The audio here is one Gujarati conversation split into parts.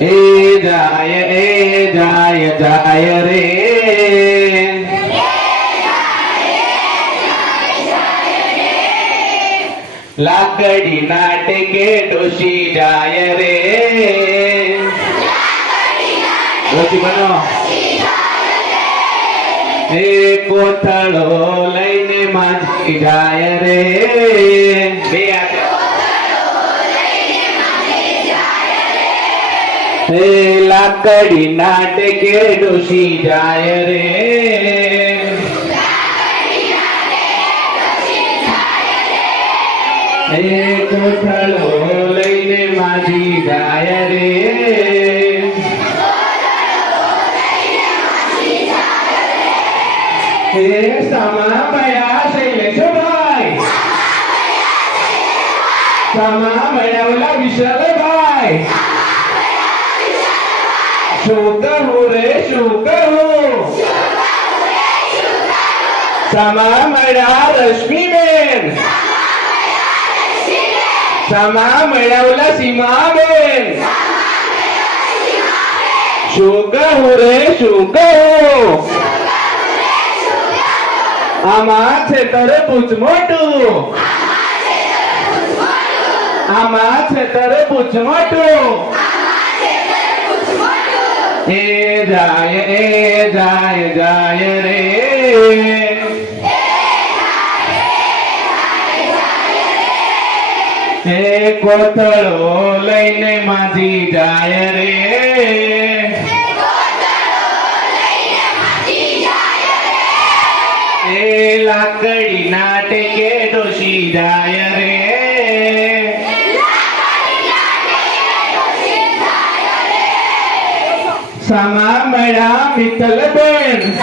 એ જાય રે લાકડી નાટકે ડોશી જાય રે ડોશી બનો એ કોથળો લઈને માજી જાય રે બે હે લાકડી નાટકે ડોશી જાય રે હે કોથળો લઈને માજી જાય રે હે સમા મળ્યા શૈલેષભાઈ સમા મળ્યા ઓલા વિશાલભાઈ શું કહું રે શું કહું સમા મળ્યા રશ્મિબેન સમા મળ્યા ઓલા સીમાબેન શું કહું રે શું કહું આમાં છે તરબૂચ મોટું આમાં છે તરબૂચ મોટું એ જાય રે એ કોથળો લઈને માજી જાય રે એ લાકડી નાટકે ડોશી જાય રે સમા મળ્યા મિત્તલબેન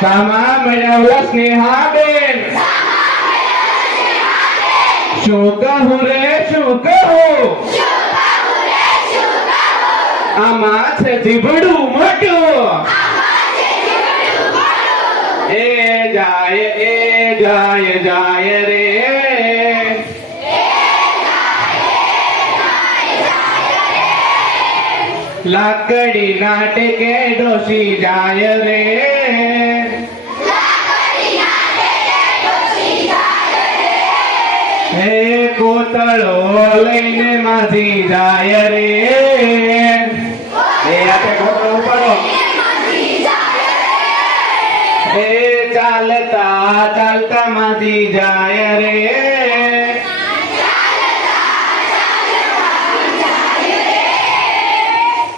સમા મળ્યા ઓલા સ્નેહાબેન શું કહું રે શું કહું આમાં છે જીભડું મોટું એ જાય રે લાકડી નાટકે ડોશી જાય રે હે કોતળો લઈને માજી જાય રે એ આપે કોતળો ઉપાડો એ ચાલતા ચાલતા માજી જાય રે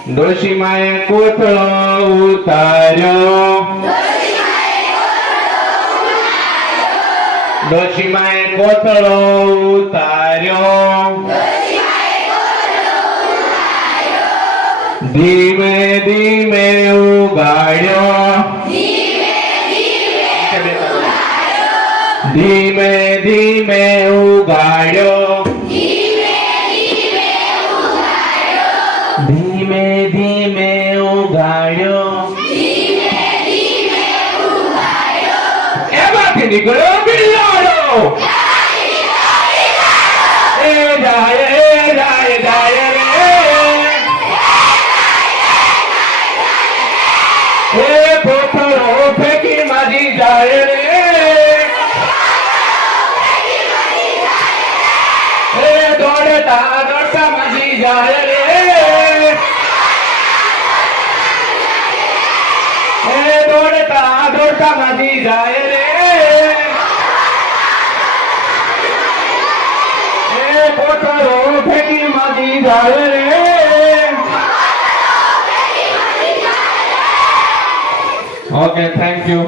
ડોશી માએ કોથળો ઉતાર્યો ડોશી માએ કોથળો ઉતાર્યો ધીમે ધીમે ઉગાડ્યો ધીમે ધીમે ઉગાડ્યો ધીમે ધીમે ઉગાડ્યો એમાંથી નીકળ્યો બિલાડો એ જાય રે એ કોથળો ફેંકી માજી જાય રે એ દોડતા દોડતા માજી જાય રે દોડતા દોડતા માજી જાય રે એ કોથળો ફેંકી માજી જાય રે ઓકે થેન્ક યુ